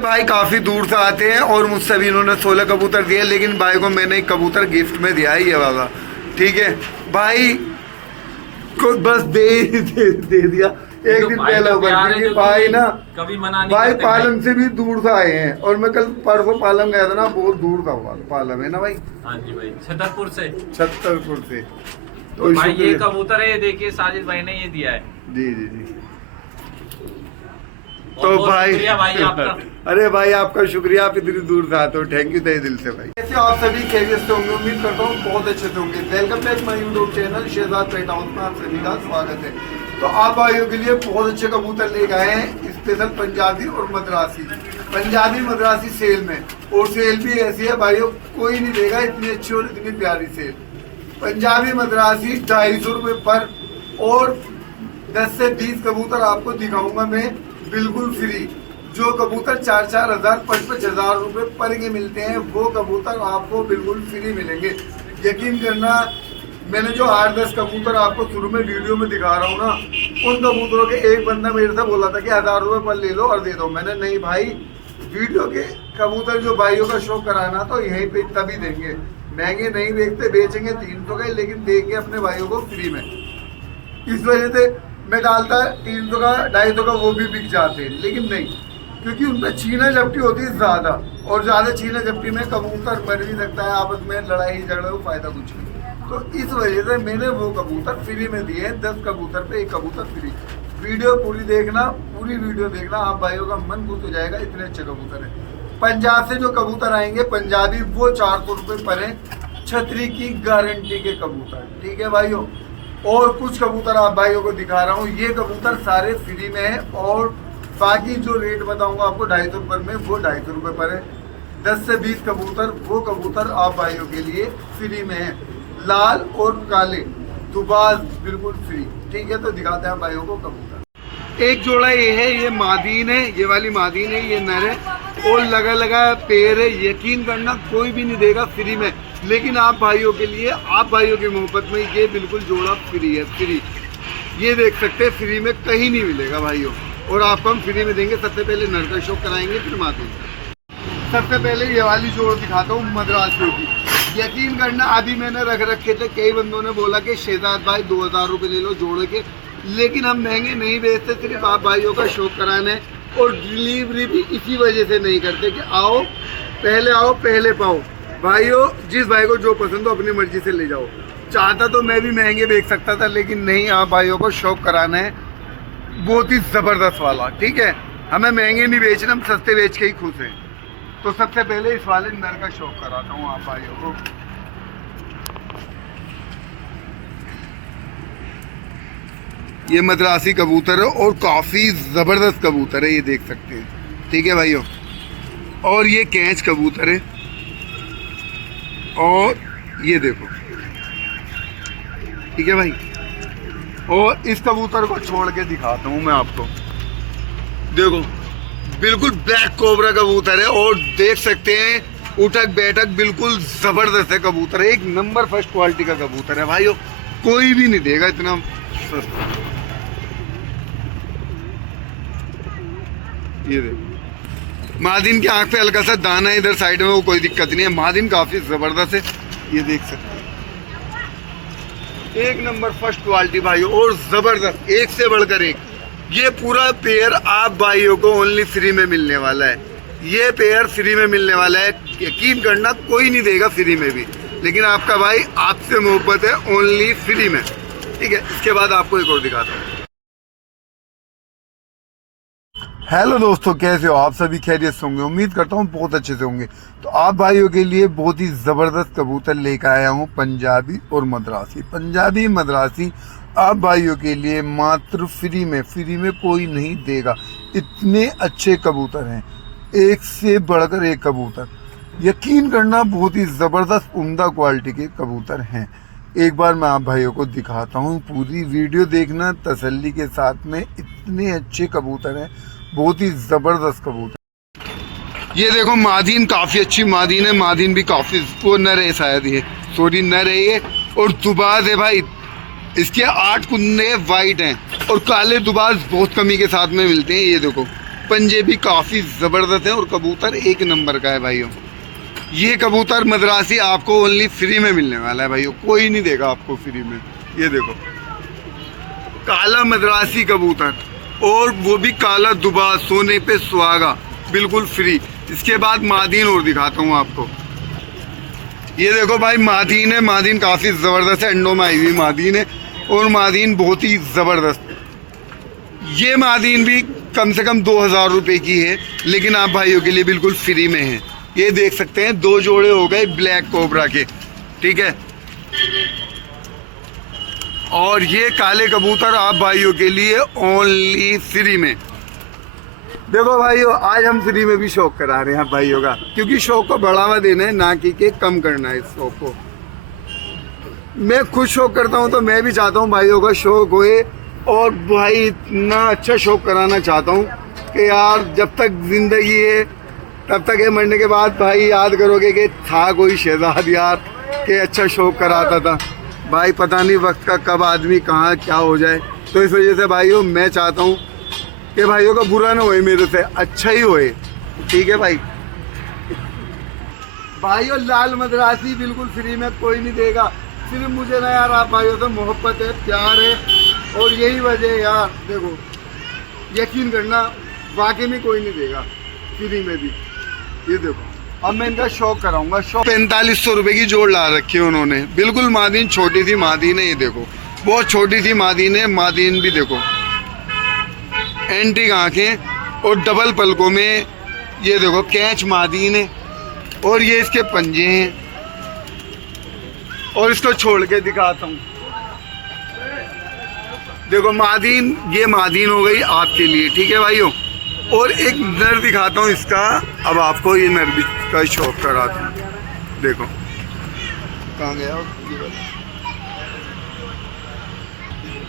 भाई काफी दूर से आते हैं और मुझसे भी इन्होंने 16 कबूतर दिए, लेकिन भाई को मैंने एक कबूतर गिफ्ट में दिया है ये वाला। ठीक है भाई को बस दे दिया एक दिन पहले ऊपर, क्योंकि भाई ना कभी मना नहीं भाई करते पालम से भी दूर से आए हैं। और मैं कल परसों पालम गया था ना, बहुत दूर था पालम, है ना भाई। हाँ जी भाई, छतरपुर से। तो भाई ये कबूतर है, ये देखिए साजिद भाई ने ये दिया है। जी जी जी। तो भाई भाई आपका अरे भाई आपका शुक्रिया, आप इतनी दूर से आते हो, थैंक यू तहे दिल से भाई। ऐसे आप सभी खैरियत से होंगे, उम्मीद करता हूँ बहुत अच्छे से होंगे। Welcome back my YouTube channel Shahzad pet house में आप सभी का स्वागत है। तो आप भाइयों के लिए बहुत अच्छे कबूतर लेकर आए हैं, स्पेशल पंजाबी और मद्रासी। पंजाबी मद्रासी सेल में, और सेल भी ऐसी है भाइयों कोई नहीं देगा इतनी अच्छी और इतनी प्यारी सेल। पंजाबी मद्रासी 250 रुपये पर, और 10 से 20 कबूतर आपको दिखाऊंगा मैं बिल्कुल फ्री। जो कबूतर 4-4 हजार 5-5 हजार रुपये पर के मिलते हैं, वो कबूतर आपको बिल्कुल फ्री मिलेंगे। यकीन करना, मैंने जो 8-10 कबूतर आपको शुरू में वीडियो में दिखा रहा हूँ ना, उन कबूतरों के एक बंदा मेरे से बोला था कि 1000 रुपये पर ले लो और दे दो। मैंने नहीं भाई, वीडियो के कबूतर जो भाइयों का शौक कराना तो यहीं पे तभी देंगे, महंगे नहीं बेचते, बेचेंगे 300 का, लेकिन देंगे अपने भाइयों को फ्री में। इस वजह से मैं डालता 300 का 250 का, वो भी बिक जाते हैं, लेकिन नहीं, क्योंकि उन पर छीना झपटी होती है ज़्यादा, और ज़्यादा छीना झपटी में कबूतर मर भी सकता है, आपस में लड़ाई झगड़ा को फायदा कुछ नहीं। तो इस वजह से मैंने वो कबूतर फ्री में दिए हैं, 10 कबूतर पे 1 कबूतर फ्री। वीडियो पूरी देखना, पूरी वीडियो देखना, आप भाइयों का मन खुश हो जाएगा, इतने अच्छे कबूतर हैं। पंजाब से जो कबूतर आएंगे पंजाबी, वो 400 रुपये पर है, छतरी की गारंटी के कबूतर। ठीक है भाइयों, और कुछ कबूतर आप भाइयों को दिखा रहा हूँ, ये कबूतर सारे फ्री में है, और बाकी जो रेट बताऊंगा आपको 250 रुपये में, वो 250 रुपये पर है। 10 से 20 कबूतर, वो कबूतर आप भाइयों के लिए फ्री में है, लाल और काले दुबाज बिल्कुल फ्री। ठीक है, तो दिखाते हैं भाइयों को कबूतर। एक जोड़ा ये है, ये मादीन है, ये वाली मादीन है, ये नर है, और लगा लगा पैर है। यकीन करना कोई भी नहीं देगा फ्री में, लेकिन आप भाइयों के लिए, आप भाइयों की मोहब्बत में ये बिल्कुल जोड़ा फ्री है, फ्री। ये देख सकते हैं, फ्री में कहीं नहीं मिलेगा भाइयों, और आपको हम फ्री में देंगे। सबसे पहले नर का शौक कराएंगे, फिर मादीन। सबसे पहले ये वाली जोड़ दिखाता हूँ मद्रासियों की। यकीन करना, अभी मैंने रख रखे थे, कई बंदों ने बोला कि शहजाद भाई 2000 रुपये ले लो जोड़ के, लेकिन हम महंगे नहीं बेचते, सिर्फ आप भाइयों का शौक कराना है। और डिलीवरी भी इसी वजह से नहीं करते कि आओ पहले पाओ। भाइयों, जिस भाई को जो पसंद हो अपनी मर्जी से ले जाओ। चाहता तो मैं भी महंगे बेच सकता था, लेकिन नहीं, आप भाइयों को शौक कराना है बहुत ही ज़बरदस्त वाला। ठीक है, हमें महंगे नहीं बेचना, हम सस्ते बेच के ही खुश हैं। तो सबसे पहले इस वाले नर का शौक कराता हूँ आप भाइयों को। ये मद्रासी कबूतर है, और काफ़ी ज़बरदस्त कबूतर है, ये देख सकते हैं। ठीक है भाइयों, और ये कैच कबूतर है, और ये देखो। ठीक है भाई, और इस कबूतर को छोड़ के दिखाता हूँ मैं आपको। देखो, बिल्कुल ब्लैक कोबरा कबूतर है, और देख सकते हैं उठक बैठक बिल्कुल जबरदस्त है कबूतर, एक नंबर फर्स्ट क्वालिटी का कबूतर है भाइयों, कोई भी नहीं देगा इतना सस्ता। ये देखो, मादिन की आंख पे हल्का सा दाना इधर साइड में, वो कोई दिक्कत नहीं है। मादिन काफी जबरदस्त है, ये देख सकते हैं, एक नंबर फर्स्ट क्वालिटी भाइयों, और जबरदस्त, एक से बढ़कर एक। ये पूरा पेयर आप भाइयों को ओनली फ्री में मिलने वाला है, ये पेयर फ्री में मिलने वाला है। यकीन करना, कोई नहीं देगा फ्री में भी, लेकिन आपका भाई आपसे मोहब्बत है, ओनली फ्री में। ठीक है, इसके बाद आपको एक और दिखाता हूँ। हेलो दोस्तों, कैसे हो आप सभी? खैरियत से होंगे, उम्मीद करता हूँ बहुत अच्छे से होंगे। तो आप भाइयों के लिए बहुत ही ज़बरदस्त कबूतर लेकर आया हूँ, पंजाबी और मद्रासी। पंजाबी मद्रासी आप भाइयों के लिए मात्र फ्री में कोई नहीं देगा। इतने अच्छे कबूतर हैं, एक से बढ़कर एक कबूतर। यकीन करना, बहुत ही ज़बरदस्त उम्दा क्वालिटी के कबूतर हैं। एक बार मैं आप भाइयों को दिखाता हूँ, पूरी वीडियो देखना तसल्ली के साथ में। इतने अच्छे कबूतर हैं, बहुत ही ज़बरदस्त कबूतर। ये देखो, मादीन काफ़ी अच्छी मादीन है, मादीन भी काफ़ी, वो नर है शायद, ये सॉरी नर है ये, और दुबाज है भाई। इसके 8 कुंदे वाइट हैं, और काले दुबाज बहुत कमी के साथ में मिलते हैं। ये देखो, पंजे भी काफ़ी ज़बरदस्त हैं और कबूतर एक नंबर का है भाइयों। ये कबूतर मद्रासी आपको ओनली फ्री में मिलने वाला है भाइयों, कोई नहीं देगा आपको फ्री में। ये देखो काला मद्रासी कबूतर, और वो भी काला दुबा, सोने पे सुहागा, बिल्कुल फ्री। इसके बाद मादीन और दिखाता हूँ आपको। ये देखो भाई मादीन है, मादीन काफ़ी ज़बरदस्त है, अंडों में आई हुई मादीन है और मादीन बहुत ही ज़बरदस्त। ये मादीन भी कम से कम 2000 रुपये की है, लेकिन आप भाइयों के लिए बिल्कुल फ्री में है। ये देख सकते हैं 2 जोड़े हो गए ब्लैक कोबरा के, ठीक है। और ये काले कबूतर आप भाइयों के लिए ओनली फ्री में। देखो भाइयों, आज हम फ्री में भी शौक करा रहे हैं भाइयों का, क्योंकि शौक को बढ़ावा देना है, ना कि कम करना है इस शौक को। मैं खुद शौक करता हूं तो मैं भी चाहता हूं भाइयों का शौक होए, और भाई इतना अच्छा शौक कराना चाहता हूं कि यार जब तक जिंदगी है तब तक है, मरने के बाद भाई याद करोगे कि था कोई शहजाद यार कि अच्छा शौक कराता था। भाई पता नहीं वक्त का कब आदमी कहाँ क्या हो जाए, तो इस वजह से भाइयों मैं चाहता हूँ कि भाइयों का बुरा ना होए, मेरे से अच्छा ही होए, ठीक है भाई। भाइयों लाल मद्रासी बिल्कुल फ्री में कोई नहीं देगा, सिर्फ मुझे ना यार आप भाइयों से मोहब्बत है, प्यार है, और यही वजह है यार। देखो यकीन करना, वाकई में कोई नहीं देगा फ्री में भी। ये देखो अब मैं इनका शौक कराऊंगा। शौक 4500 रुपये की जोड़ ला रखी है उन्होंने, बिल्कुल मादीन, छोटी सी मादीन है। ये देखो बहुत छोटी सी मादीन है, मादीन भी देखो एंटीक आँखें और डबल पलकों में। ये देखो कैच मादीन है, और ये इसके पंजे हैं। और इसको छोड़ के दिखाता हूँ, देखो मादीन, ये मादीन हो गई आपके लिए, ठीक है भाइयों। और एक नर दिखाता हूँ इसका, अब आपको ये नर भी का शौक कराता हूँ। देखो कहाँ गया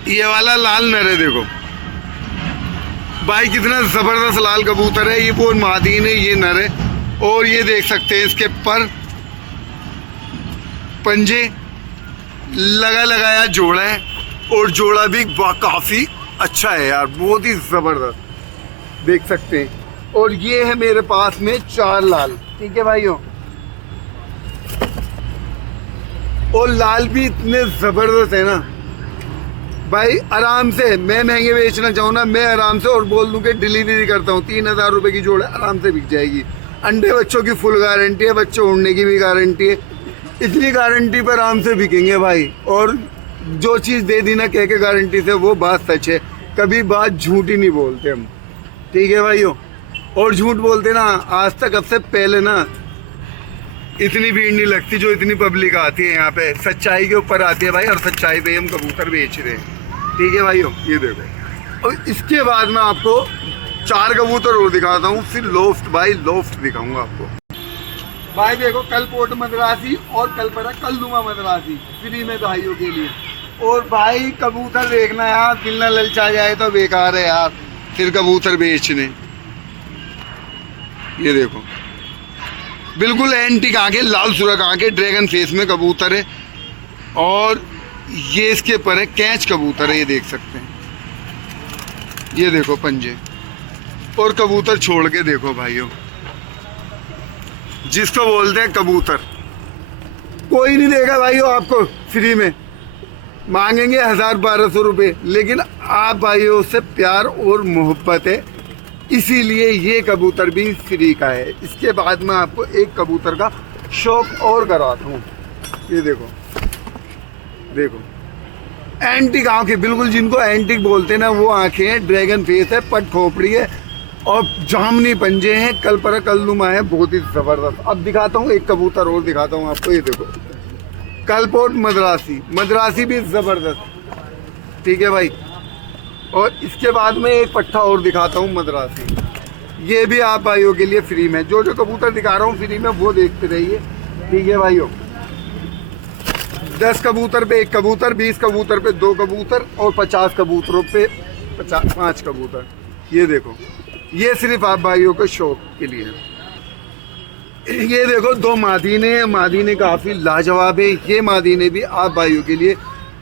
ये वाला लाल नर है, देखो भाई कितना ज़बरदस्त लाल कबूतर है। ये वो मादीन है, ये नर है। और ये देख सकते हैं इसके पर पंजे लगा लगाया जोड़ा है, और जोड़ा भी काफ़ी अच्छा है यार, बहुत ही ज़बरदस्त देख सकते हैं। और ये है मेरे पास में 4 लाल, ठीक है भाइयों। और लाल भी इतने ज़बरदस्त है ना भाई, आराम से मैं महंगे बेचना चाहूँ ना, मैं आराम से और बोल दूँ कि डिलीवरी करता हूँ, 3000 रुपये की जोड़ है, आराम से बिक जाएगी। अंडे बच्चों की फुल गारंटी है, बच्चों उड़ने की भी गारंटी है, इतनी गारंटी पर आराम से बिकेंगे भाई। और जो चीज़ दे दी ना कह के गारंटी से, वो बात सच है, कभी बात झूठी नहीं बोलते हम, ठीक है भाइयों। और झूठ बोलते ना आज तक, अब से पहले ना इतनी भीड़ नहीं लगती जो इतनी पब्लिक आती है यहाँ पे, सच्चाई के ऊपर आती है भाई, और सच्चाई पे हम कबूतर बेच रहे हैं, ठीक है भाइयों। ये देखो, और इसके बाद मैं आपको 4 कबूतर और दिखाता हूँ, फिर लोफ्ट, भाई लोफ्ट दिखाऊंगा आपको। भाई देखो कल पोट मद्रासी और कल पड़ा कलनुमा मद्रासी फ्री में भाइयों के लिए। और भाई कबूतर देखना यार, दिल ना ललचा जाए तो बेकार है यार फिर कबूतर बेचने। ये देखो बिल्कुल एंटीक आंखें, लाल सुरख आंखें, ड्रैगन फेस में कबूतर है। और ये इसके पर है कैच कबूतर है, ये देख सकते हैं। ये देखो पंजे, और कबूतर छोड़ के देखो भाइयों, जिसको बोलते हैं कबूतर कोई नहीं देगा भाइयों आपको फ्री में, मांगेंगे 1000-1200 रुपये, लेकिन आप भाइयों से प्यार और मोहब्बत है, इसीलिए ये कबूतर भी फ्री का है। इसके बाद मैं आपको एक कबूतर का शौक और कराता हूँ। ये देखो देखो एंटिक आंखें, बिल्कुल जिनको एंटिक बोलते हैं ना वो आंखें हैं, ड्रैगन फेस है, पट खोपड़ी है, और जामनी पंजे हैं, कल पर कलनुमा है, बहुत ही ज़बरदस्त। अब दिखाता हूँ एक कबूतर और दिखाता हूँ आपको। ये देखो कलपोट मद्रासी, मद्रासी भी ज़बरदस्त, ठीक है भाई। और इसके बाद में एक पट्ठा और दिखाता हूँ मद्रासी, ये भी आप भाइयों के लिए फ्री में। जो जो कबूतर दिखा रहा हूँ फ्री में वो देखते रहिए, ठीक है भाइयों। 10 कबूतर पे 1 कबूतर, 20 कबूतर पे 2 कबूतर, और 50 कबूतरों पे 5 कबूतर। ये देखो ये सिर्फ आप भाइयों के शौक के लिए है। ये देखो 2 मादीने हैं, मादीने काफ़ी लाजवाब है। ये मादीने भी आप भाइयों के लिए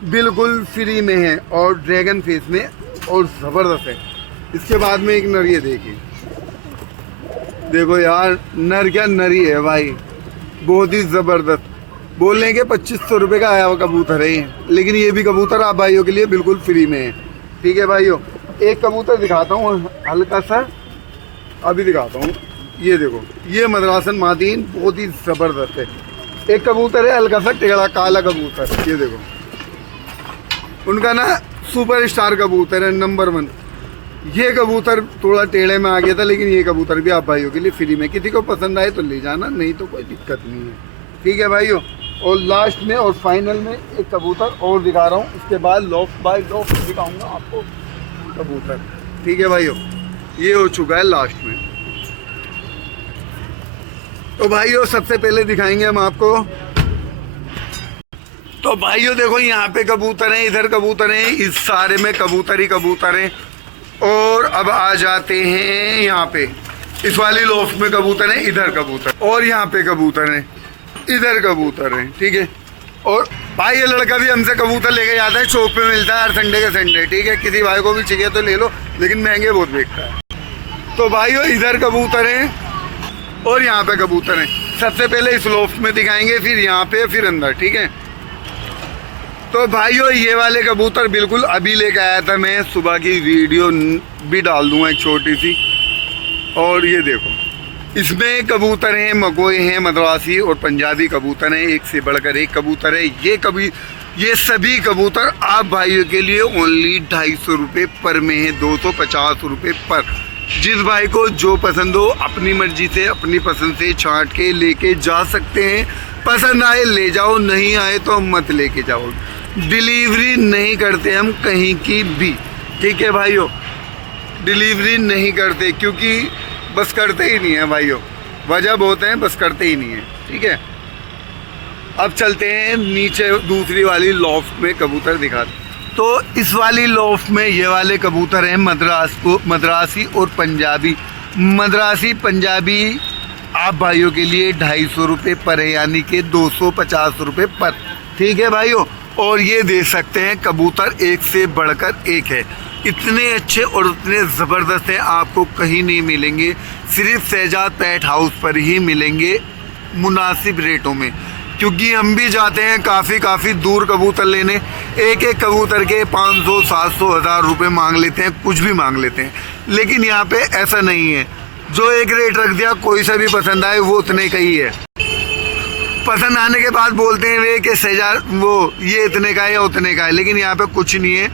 बिल्कुल फ्री में है, और ड्रैगन फेस में, और ज़बरदस्त है। इसके बाद में एक नर, ये देखिए देखो यार, नर क्या नरी है भाई, बहुत ही जबरदस्त। बोलने के 2500 रुपये का आया हुआ कबूतर है ये, लेकिन ये भी कबूतर आप भाइयों के लिए बिल्कुल फ्री में है। ठीक है भाइयों, एक कबूतर दिखाता हूँ हल्का सा, अभी दिखाता हूँ। ये देखो, ये मद्रासन मादीन बहुत ही ज़बरदस्त है। एक कबूतर है हल्का सा टेढ़ा काला कबूतर, ये देखो, उनका ना सुपर स्टार कबूतर है, नंबर 1। ये कबूतर थोड़ा टेढ़े में आ गया था, लेकिन ये कबूतर भी आप भाइयों के लिए फ्री में, किसी को पसंद आए तो ले जाना, नहीं तो कोई दिक्कत नहीं है। ठीक है भाइयों, और लास्ट में और फाइनल में एक कबूतर और दिखा रहा हूँ, उसके बाद लॉफ्ट बाय लॉफ्ट दिखाऊंगा आपको कबूतर। ठीक है भाइयों, ये हो चुका है लास्ट में। तो भाइयों सबसे पहले दिखाएंगे हम आपको, तो भाइयों देखो यहाँ पे कबूतर हैं, इधर कबूतर हैं, इस सारे में कबूतर ही कबूतर हैं। और अब आ जाते हैं यहाँ पे, इस वाली लोफ्ट में कबूतर हैं, इधर कबूतर, और यहाँ पे कबूतर हैं, इधर कबूतर हैं। ठीक है, और भाई ये लड़का भी हमसे कबूतर लेके जाता है, चौक पे मिलता है हर संडे के संडे। ठीक है, किसी भाई को भी चाहिए तो ले लो, लेकिन महंगे बहुत बिकता है। तो भाइयों इधर कबूतर हैं और यहाँ पे कबूतर हैं। सबसे पहले इस लोफ्ट में दिखाएंगे, फिर यहाँ पे, फिर अंदर। ठीक है, तो भाइयों ये वाले कबूतर बिल्कुल अभी लेके आया था मैं, सुबह की वीडियो भी डाल दूंगा एक छोटी सी। और ये देखो, इसमें कबूतर हैं, मकोए हैं, मद्रासी और पंजाबी कबूतर हैं, एक से बढ़कर एक कबूतर है। ये सभी कबूतर आप भाइयों के लिए ओनली 250 रुपये पर में है, 250 रुपये पर। जिस भाई को जो पसंद हो अपनी मर्जी से, अपनी पसंद से छांट के लेके जा सकते हैं। पसंद आए ले जाओ, नहीं आए तो मत लेके जाओ। डिलीवरी नहीं करते हम कहीं की भी। ठीक है भाइयों, डिलीवरी नहीं करते, क्योंकि बस करते ही नहीं है भाइयों, वजह बहुत है, बस करते ही नहीं है। ठीक है, अब चलते हैं नीचे, दूसरी वाली लॉफ्ट में कबूतर दिखाते। तो इस वाली लॉफ्ट में ये वाले कबूतर हैं मद्रासी और पंजाबी। मद्रासी पंजाबी आप भाइयों के लिए 250 रुपये पर है, यानी कि 250 रुपये पर। ठीक है भाइयों, और ये दे सकते हैं कबूतर एक से बढ़कर एक है, इतने अच्छे और इतने ज़बरदस्त हैं, आपको कहीं नहीं मिलेंगे, सिर्फ शहजाद पेट हाउस पर ही मिलेंगे मुनासिब रेटों में। क्योंकि हम भी जाते हैं काफ़ी दूर कबूतर लेने, एक एक कबूतर के 500, 700, 1000 रुपये मांग लेते हैं, कुछ भी मांग लेते हैं। लेकिन यहाँ पे ऐसा नहीं है, जो एक रेट रख दिया, कोई सा भी पसंद आए वो उतने का ही है। पसंद आने के बाद बोलते हैं वे कि शहजाद वो ये इतने का है या उतने का है, लेकिन यहाँ पे कुछ नहीं है,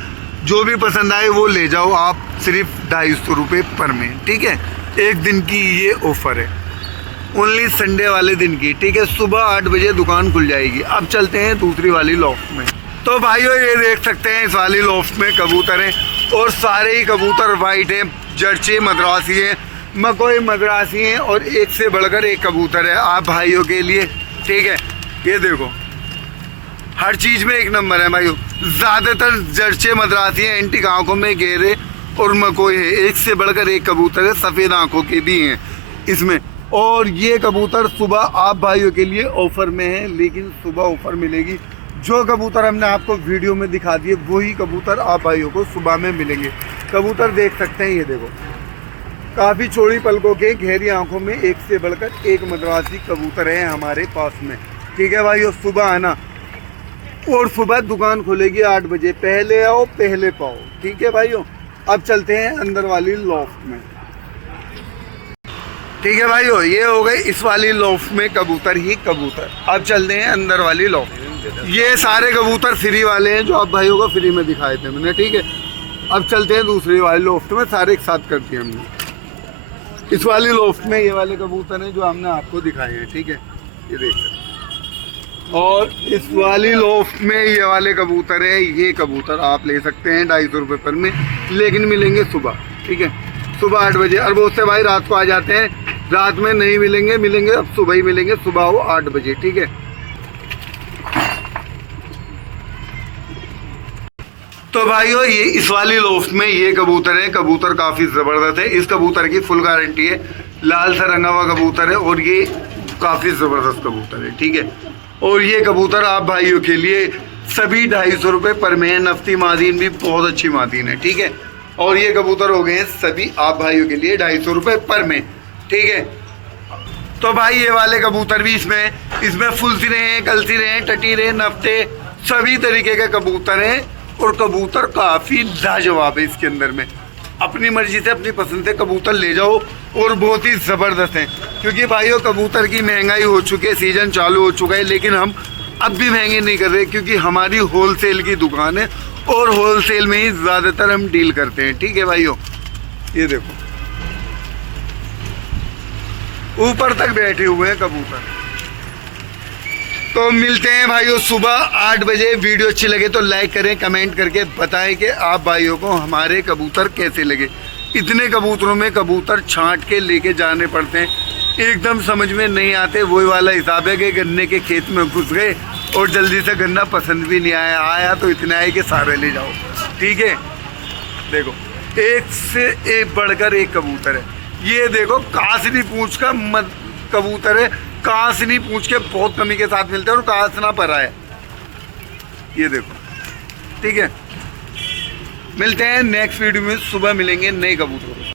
जो भी पसंद आए वो ले जाओ आप, सिर्फ 250 रुपये पर में। ठीक है, एक दिन की ये ऑफ़र है, ओनली संडे वाले दिन की। ठीक है, सुबह 8 बजे दुकान खुल जाएगी। अब चलते हैं दूसरी वाली लॉफ्ट में। तो भाइयों ये देख सकते हैं, इस वाली लॉफ्ट में कबूतर हैं, और सारे ही कबूतर वाइट हैं, जर्चे मद्रासी हैं, मकोई मद्रासी हैं, और एक से बढ़कर एक कबूतर है आप भाइयों के लिए। ठीक है, ये देखो, हर चीज़ में एक नंबर है भाइयों। ज़्यादातर जर्चे मद्रासी हैं, एंटीक आँखों में घेरे और मकोई है, एक से बढ़कर एक कबूतर है, सफ़ेद आँखों के भी हैं इसमें। और ये कबूतर सुबह आप भाइयों के लिए ऑफ़र में है, लेकिन सुबह ऑफ़र मिलेगी। जो कबूतर हमने आपको वीडियो में दिखा दिए वही कबूतर आप भाइयों को सुबह में मिलेंगे। कबूतर देख सकते हैं, ये देखो, काफ़ी चौड़ी पलकों के, गहरी आंखों में, एक से बढ़कर एक मद्रासी कबूतर है हमारे पास में। ठीक है भाइयों, सुबह आना, और सुबह दुकान खुलेगी 8 बजे, पहले आओ पहले पाओ। ठीक है भाइयों, अब चलते हैं अंदर वाली लॉफ्ट में। ठीक है भाइयों, ये हो गई इस वाली लॉफ्ट में कबूतर ही कबूतर। अब चलते हैं अंदर वाली लॉफ्ट। ये सारे कबूतर फ्री वाले हैं, जो आप भाइयों को फ्री में दिखाए थे मैंने। ठीक है, अब चलते हैं दूसरी वाली लॉफ्ट में, सारे एक साथ कर दिए हमने। इस वाली लॉफ्ट में ये वाले कबूतर हैं जो हमने आपको दिखाए हैं। ठीक है, ये देख सकते। और इस वाली लॉफ्ट में ये वाले कबूतर है, ये कबूतर आप ले सकते हैं 250 रुपये पर में, लेकिन मिलेंगे सुबह। ठीक है, सुबह 8 बजे। और बहुत से भाई रात को आ जाते हैं, रात में नहीं मिलेंगे, मिलेंगे अब सुबह ही मिलेंगे, सुबह हो 8 बजे। ठीक है, तो भाइयों ये इस वाली लॉफ्ट में ये कबूतर है, कबूतर काफ़ी ज़बरदस्त है। इस कबूतर की फुल गारंटी है, लाल सा रंगा हुआ कबूतर है, और ये काफ़ी ज़बरदस्त कबूतर है। ठीक है, और ये कबूतर आप भाइयों के लिए सभी 250 रुपये पर में है। नफ्ती मादीन भी बहुत अच्छी मादीन है। ठीक है, और ये कबूतर हो गए हैं सभी आप भाइयों के लिए 250 रुपये पर में। ठीक है, तो भाई ये वाले कबूतर भी इसमें फुल सिरे हैं, कल सिरे हैं, टटीरे, नफ्ते, सभी तरीके के कबूतर हैं। और कबूतर काफ़ी लाजवाब है इसके अंदर में। अपनी मर्जी से अपनी पसंद से कबूतर ले जाओ और बहुत ही ज़बरदस्त है। क्योंकि भाइयों कबूतर की महंगाई हो चुकी है, सीज़न चालू हो चुका है, लेकिन हम अब भी महंगे नहीं कर रहे क्योंकि हमारी होलसेल की दुकान है और होलसेल में ही ज़्यादातर हम डील करते हैं। ठीक है भाइयों, ये देखो ऊपर तक बैठे हुए हैं कबूतर। तो मिलते हैं भाइयों सुबह 8 बजे। वीडियो अच्छी लगे तो लाइक करें, कमेंट करके बताएं कि आप भाइयों को हमारे कबूतर कैसे लगे। इतने कबूतरों में कबूतर छांट के लेके जाने पड़ते हैं, एकदम समझ में नहीं आते। वही वाला हिसाब है कि गन्ने के खेत में घुस गए और जल्दी से गन्ना पसंद भी नहीं आया तो इतना है कि सारे ले जाओ। ठीक है, देखो एक से एक बढ़कर एक कबूतर है। ये देखो कासनी पूंछ का कबूतर है। कासनी पूंछ के बहुत कमी के साथ मिलते हैं और कासना परा है। ये देखो, ठीक है। मिलते हैं नेक्स्ट वीडियो में, सुबह मिलेंगे नए कबूतरों।